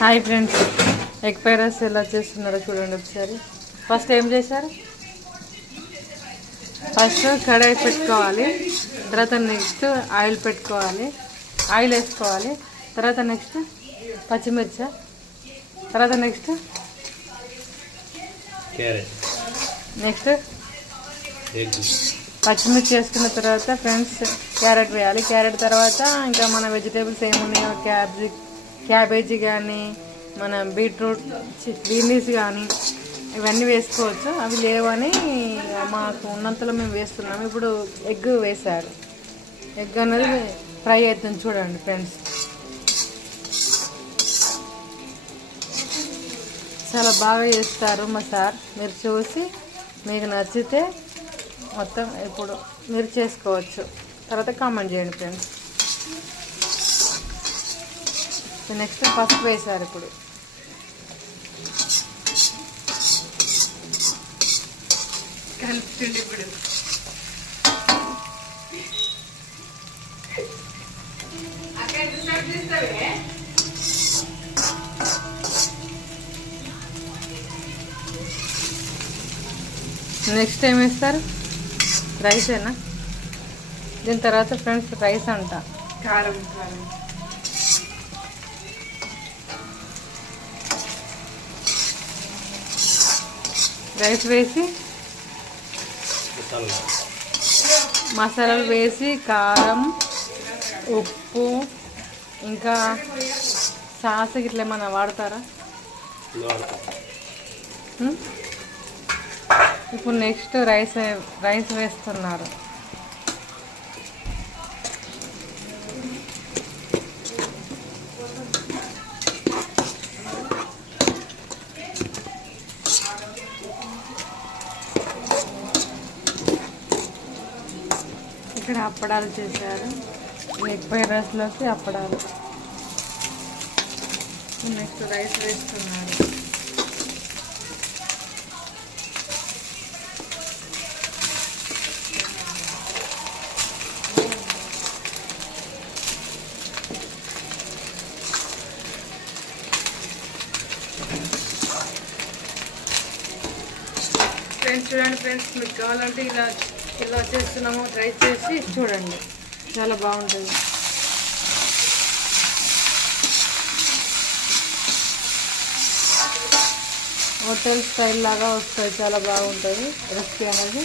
Hi friends, egg fried rice ఎలా చేస్తున్నారో చూడండి ఒకసారి. ఫస్ట్ ఏం చేశారు? ఫస్ట్ కడాయి పెట్టుకోవాలి, తర్వాత నెక్స్ట్ ఆయిల్ పెట్టుకోవాలి, ఆయిల్ వేసుకోవాలి, తర్వాత నెక్స్ట్ పచ్చిమిర్చి, తర్వాత నెక్స్ట్ పచ్చిమిర్చి వేసుకున్న తర్వాత ఫ్రెండ్స్ క్యారెట్ వేయాలి. క్యారెట్ తర్వాత ఇంకా మన వెజిటేబుల్స్ ఏమున్నాయో క్యాబేజీ కానీ మన బీట్రూట్ బీనీస్ కానీ ఇవన్నీ వేసుకోవచ్చు. అవి లేవని మాకు ఉన్నంతలో మేము వేస్తున్నాము. ఇప్పుడు ఎగ్ వేశారు. ఎగ్ అనేది ఫ్రై అవుతుంది చూడండి ఫ్రెండ్స్. చాలా బాగా చేస్తారు మా సార్. మీరు చూసి మీకు నచ్చితే మొత్తం ఇప్పుడు మీరు చేసుకోవచ్చు. తర్వాత కామెంట్ చేయండి ఫ్రెండ్స్. నెక్స్ట్ పసుపు వేశారు. ఇప్పుడు కలుపుతుంది. ఇప్పుడు నెక్స్ట్ ఏం వేస్తారు? రైసేనా? దీని తర్వాత ఫ్రెండ్స్ రైస్ అంట కారం రైస్ వేసి మసాలాలు వేసి కారం ఉప్పు ఇంకా సాస్ ఇట్లా ఏమన్నా వాడతారా? ఇప్పుడు నెక్స్ట్ రైస్ వేస్తున్నారు. ఇక్కడ అప్పడాలు చేశారు. ఎగ్ ఫ్రైడ్ రైస్లోకి అప్పడాలు. నెక్స్ట్ రైస్ వేస్తున్నారు. ఫ్రెండ్స్ చూడండి ఫ్రెండ్స్, మీకు కావాలంటే ఇలా చేస్తున్నాము. ట్రై చేసి చూడండి, చాలా బాగుంటుంది. హోటల్ స్టైల్ లాగా వస్తుంది, చాలా బాగుంటుంది రెసిపీ అనేది.